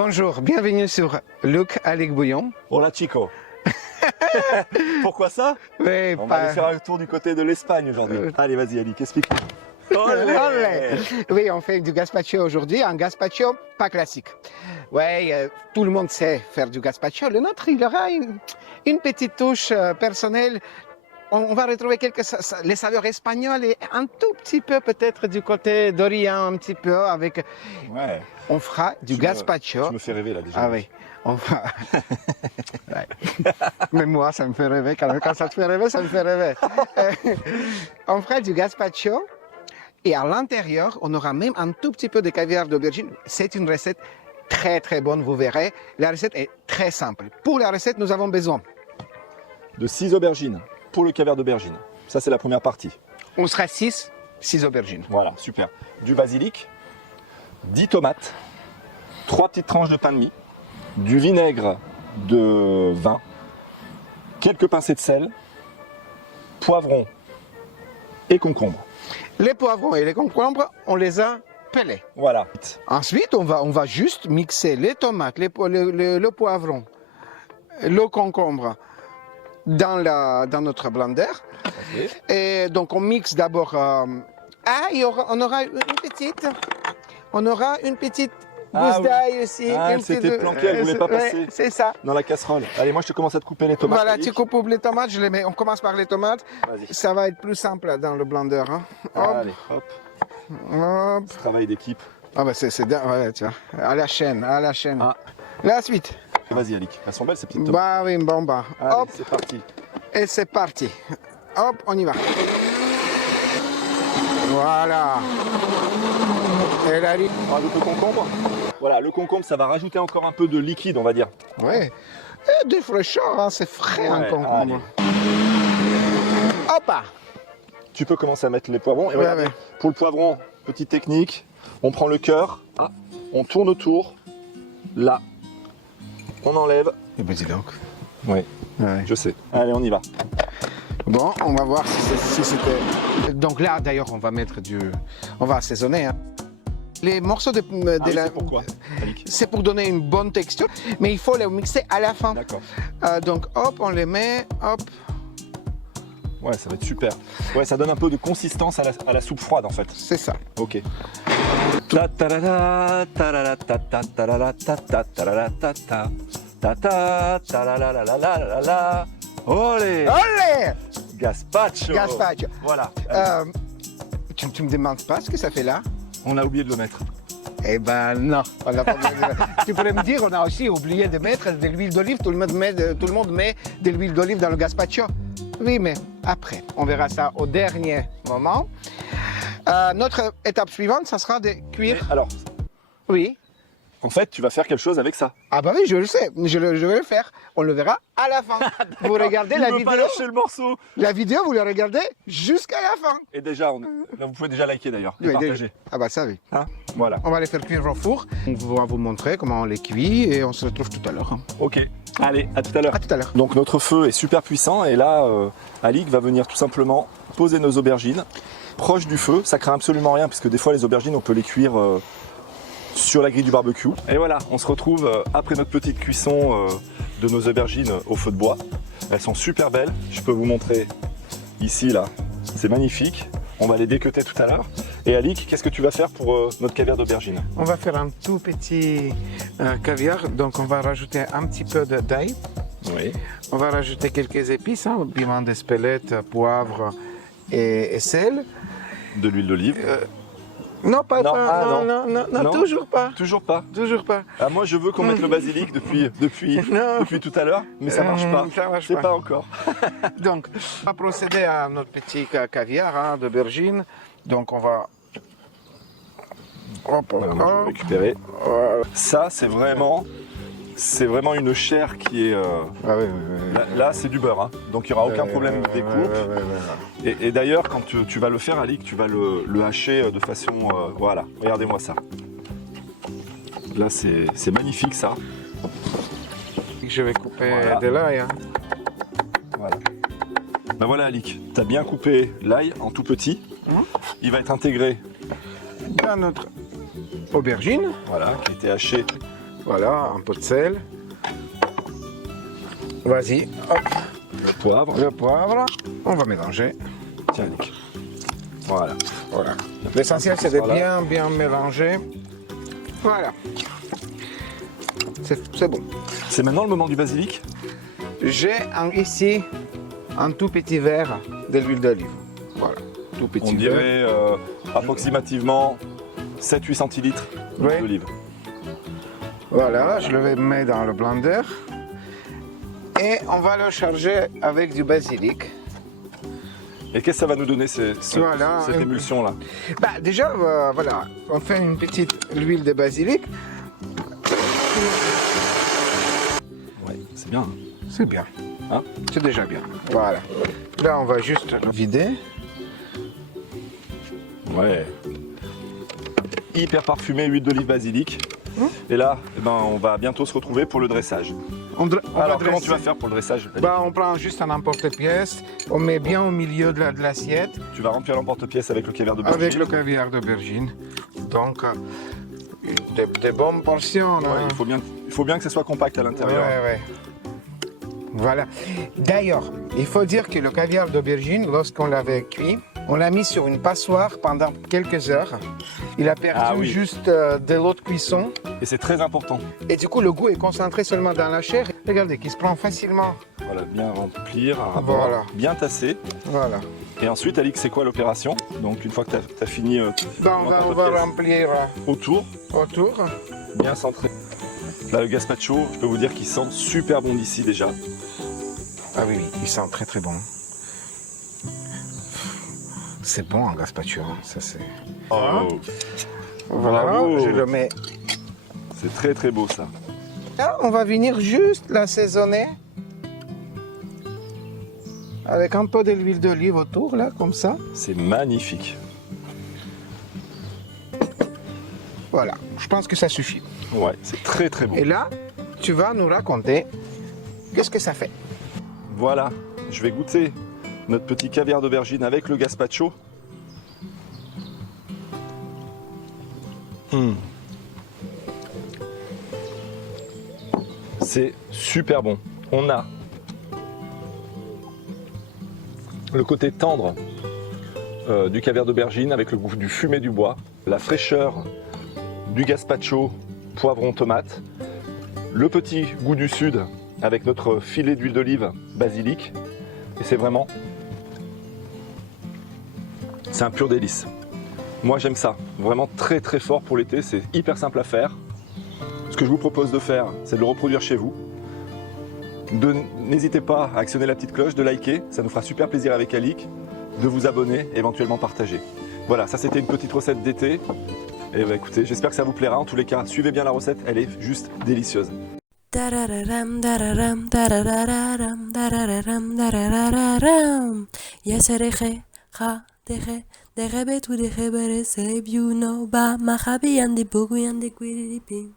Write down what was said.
Bonjour, bienvenue sur Luc Alec Bouillon. Hola chico. Pourquoi ça? Oui, On va aller faire un tour du côté de l'Espagne aujourd'hui. Allez, vas-y, Ali, explique-nous. Olé. Oui, on fait du gazpacho aujourd'hui, un gazpacho pas classique. Oui, tout le monde sait faire du gazpacho. Le nôtre, il aura une petite touche personnelle. On va retrouver les saveurs espagnoles et un tout petit peu peut-être du côté d'Orient, un petit peu avec... Ouais. On fera du gazpacho. Tu me fais rêver là déjà. Ah oui, on va... Ouais. Même moi, ça me fait rêver. Quand ça te fait rêver, ça me fait rêver. On fera du gazpacho et à l'intérieur, on aura même un tout petit peu de caviar d'aubergine. C'est une recette très très bonne, vous verrez. La recette est très simple. Pour la recette, nous avons besoin de 6 aubergines pour le caviar d'aubergine. Ça, c'est la première partie. On sera 6 aubergines. Voilà, super. Du basilic, 10 tomates, 3 petites tranches de pain de mie, du vinaigre de vin, quelques pincées de sel, poivrons et concombres. Les poivrons et les concombres, on les a pelés. Voilà. Ensuite, on va juste mixer les tomates, le poivron, le concombre dans notre blender. Okay. Et donc, on mixe d'abord... on aura une petite gousse d'ail aussi. C'était planqué, elle ne voulait pas passer. Ouais, c'est ça. Dans la casserole. Allez, moi je te commence à te couper les tomates. Voilà, tu coupes les tomates, on commence par les tomates. Ça va être plus simple dans le blender. Hein. Hop. Allez, hop. Hop. Travail d'équipe. Ah bah c'est ouais, tu vois, à la chaîne. Ah. La suite. Vas-y, Alic, elles sont belles ces petites tomates. Bah oui, bon bah. Allez, hop. c'est parti. Et c'est parti. Hop, on y va. Voilà. Et là, on rajoute le concombre. Voilà, le concombre, ça va rajouter encore un peu de liquide, on va dire. Ouais. Et de fraîcheur, hein, c'est frais un concombre. Allez. Hop. Tu peux commencer à mettre les poivrons. Et regardez, pour le poivron, petite technique, on prend le cœur, on tourne autour, là, on enlève. Et ben dis donc. Oui, je sais. Allez, on y va. Bon, on va voir si c'était... Donc là, d'ailleurs, on va mettre on va assaisonner. Hein. Les morceaux de la... c'est pourquoi, c'est pour donner une bonne texture, mais il faut les mixer à la fin. D'accord. Donc hop, on les met, hop. Ouais, ça va être super. Ouais, ça donne un peu de consistance à la soupe froide en fait. C'est ça. Ok. Olé! Olé! Gazpacho! Gazpacho. Voilà. Tu me demandes pas ce que ça fait là? On a oublié de le mettre. Eh ben non, on n'a pas oublié de le mettre. Tu pourrais me dire, on a aussi oublié de mettre de l'huile d'olive. Tout le monde met de l'huile d'olive dans le gazpacho. Oui, mais après, on verra ça au dernier moment. Notre étape suivante, ça sera de cuire. Mais alors, oui. En fait, tu vas faire quelque chose avec ça. Ah bah oui, je le sais, je vais le faire. On le verra à la fin. Vous regardez la vidéo. Pas lâcher le morceau. La vidéo, vous la regardez jusqu'à la fin. Et déjà, là, vous pouvez déjà liker d'ailleurs, et partager. Ah bah ça oui. Hein, voilà. On va les faire cuire au four. On va vous montrer comment on les cuit et on se retrouve tout à l'heure. Ok, allez, à tout à l'heure. À tout à l'heure. Donc notre feu est super puissant et là, Alic va venir tout simplement poser nos aubergines proche du feu. Ça craint absolument rien puisque des fois les aubergines, on peut les cuire sur la grille du barbecue. Et voilà, on se retrouve après notre petite cuisson de nos aubergines au feu de bois. Elles sont super belles. Je peux vous montrer ici, là. C'est magnifique. On va les déqueuter tout à l'heure. Et Alic, qu'est-ce que tu vas faire pour notre caviar d'aubergine? On va faire un tout petit caviar. Donc on va rajouter un petit peu d'ail. Oui. On va rajouter quelques épices, hein, piment d'Espelette, poivre et sel. De l'huile d'olive. Non, non, toujours pas. Toujours pas. Toujours pas. Ah, moi, je veux qu'on mette le basilic depuis tout à l'heure, mais ça marche pas. Ça marche pas encore. Donc, on va procéder à notre petit caviar d'aubergine. Donc, on va... Hop, voilà, moi, je vais récupérer. Ça, c'est vraiment une chair qui est... Là, c'est du beurre, hein. Donc il n'y aura aucun problème de découpe. Et d'ailleurs, quand tu vas le faire, Alic, tu vas le hacher de façon... voilà, regardez-moi ça. Là, c'est magnifique, ça. Je vais couper de l'ail. Hein. Voilà. Ben voilà, Alic, tu as bien coupé l'ail en tout petit. Il va être intégré dans notre aubergine. Voilà, qui a été haché Voilà, un peu de sel. Vas-y, hop, Poivre. le poivre. On va mélanger. Tiens, Nick. Voilà. Voilà. L'essentiel, c'est de Voilà. bien mélanger. Voilà. C'est bon. C'est maintenant le moment du basilic. J'ai ici un tout petit verre de l'huile d'olive. Voilà, tout petit On verre. dirait approximativement 7-8 centilitres d'huile Ouais. d'olive. Voilà, je le vais mettre dans le blender. Et on va le charger avec du basilic. Et qu'est-ce que ça va nous donner Voilà. cette émulsion-là? Bah, déjà, voilà, on fait une petite huile de basilic. Ouais, c'est bien. C'est bien. Hein? C'est déjà bien. Voilà. Là, on va juste le vider. Ouais. Hyper parfumé, huile d'olive basilic. Et là, eh ben, on va bientôt se retrouver pour le dressage. On Alors, va comment dresser. tu vas faire pour le dressage? Bah, on prend juste un emporte-pièce, on met bien au milieu de l'assiette Tu vas remplir l'emporte-pièce avec le caviar d'aubergine. avec le caviar d'aubergine. Donc, des bonnes portions. Ouais, hein. il faut bien que ce soit compact à l'intérieur. Ouais. Voilà. D'ailleurs, il faut dire que le caviar d'aubergine, lorsqu'on l'avait cuit, on l'a mis sur une passoire pendant quelques heures. Il a perdu Ah oui. juste de l'eau de cuisson. Et c'est très important. Et du coup, le goût est concentré seulement dans la chair. Regardez, qui se prend facilement. Voilà, bien remplir, à rapport, Voilà. bien tasser. Voilà. Et ensuite, Alix, c'est quoi l'opération? Donc, une fois que tu as fini Ben, on va l'emporte-pièce remplir autour, autour. bien centré. Là, le gazpacho, je peux vous dire qu'il sent super bon d'ici déjà. Ah oui, il sent très très bon. C'est bon un gazpacho, hein, ça c'est... Oh, Voilà, Bravo. je le mets. c'est très très beau ça. Là, on va venir juste l'assaisonner avec un peu de l'huile d'olive autour, là, comme ça. C'est magnifique. Voilà, je pense que ça suffit. Ouais, c'est très très beau. Et là, tu vas nous raconter qu'est-ce que ça fait. Voilà, je vais goûter notre petit caviar d'aubergine avec le gazpacho. C'est super bon. On a le côté tendre du caviar d'aubergine avec le goût du fumé du bois, la fraîcheur du gazpacho poivron tomate, le petit goût du sud avec notre filet d'huile d'olive basilic. Et c'est vraiment... c'est un pur délice. Moi j'aime ça, vraiment très très fort pour l'été, c'est hyper simple à faire. Ce que je vous propose de faire, c'est de le reproduire chez vous. N'hésitez pas à actionner la petite cloche, de liker, ça nous fera super plaisir avec Alix, de vous abonner, éventuellement partager. Voilà, ça c'était une petite recette d'été. Et bah écoutez, j'espère que ça vous plaira. En tous les cas, suivez bien la recette, elle est juste délicieuse. Darararam, dararam, darararam, darararam, darararam. Yes, deje, ja, deje betu, deje bere, save you know, ba, mahabi, and the bogu, and the quiddy ping.